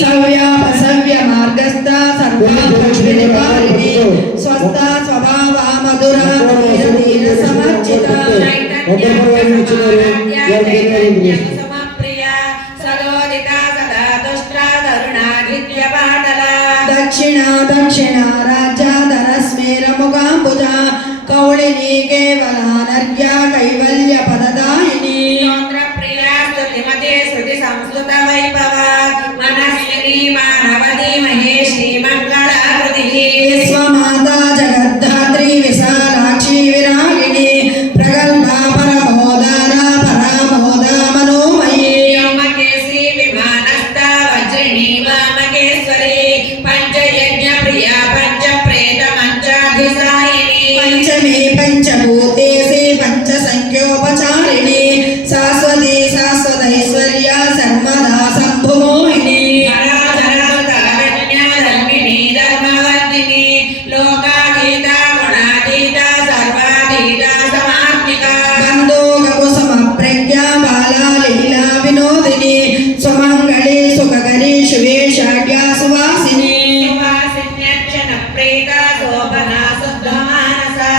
सव्यापसव्य मार्गस्थ सर्वाभूषितकारिणी स्वस्थ स्वभावा मधुरा धीर समर्चिता समप्रिया सरोदिता सदा दुष्टा तरुणादित्य पाटला दक्षिणा दक्षिणा राजाधरस्मेर मुखाम्बुजा कौलिनी केवलानर्घ्या कैवल्य पददायिनी प्रिया स्तुतिमते श्रुति संस्कृत वैभवा मनस्विनी मानवदी महेशी मंगलाकृतिः विश्वमाता जगद्धात्री विशालाक्षी विरागिणी प्रगल्भा परमोदारा परामोदा मनोमयी व्योमकेशी विमानस्था वज्रिणी वामकेश्वरी पंचयज्ञ प्रिया पंचप्रेत मंचाधिसायिनी पंचमी पंचभूतेशी पंचसंख्योपचारिणी शाश्वती शाश्वतैश्वर्या सर्वदा शम्भुमोहिनी धराधराधरण्या धर्मिणी धर्मवर्धिनी लोकातीता गुणातीता सर्वातीता समात्मिका बन्धोगकुसुमप्रज्ञा बाला लीला विनोदिनी सुमङ्गली सुखकरी शिवे शाढ्या सुवासिनी सुवासिन्यक्षणप्रीता शोभना शुद्धमानसा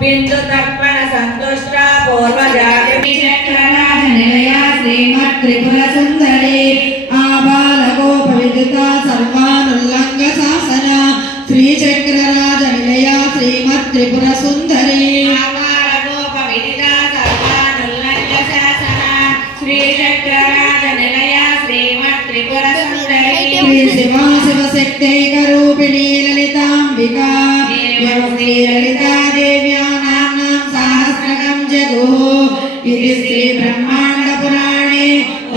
बिन्दुतर्पण सन्तुष्टा पूर्वजाति चक्रराजनिलया श्रीमत्त्रिपुरसुन्दरी आबालगोपविदिता सर्वानुल्लङ्घ शासना श्रीचक्रराजनिलया श्रीमत्त्रिपुरसुन्दरी आबालगोपविदिता सर्वानुल्लङ्घ शासना श्रीचक्रराजनिलया श्रीमत्त्रिपुरसुन्दरी श्रीशिवा शिवशक्तैकरूपिणी ललिताम्बिका ललिता देव्या नाम्नां सहस्रकं जगुः इति श्री ब्रह्माण्ड पुराणे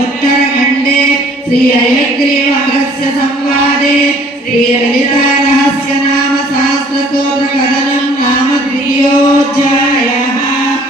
उत्तरखण्डे श्री हयग्रीवस्य संवादे श्री ललिता रहस्य नाम सहस्रस्तोत्र कथनं नाम द्वितीयोऽध्यायः।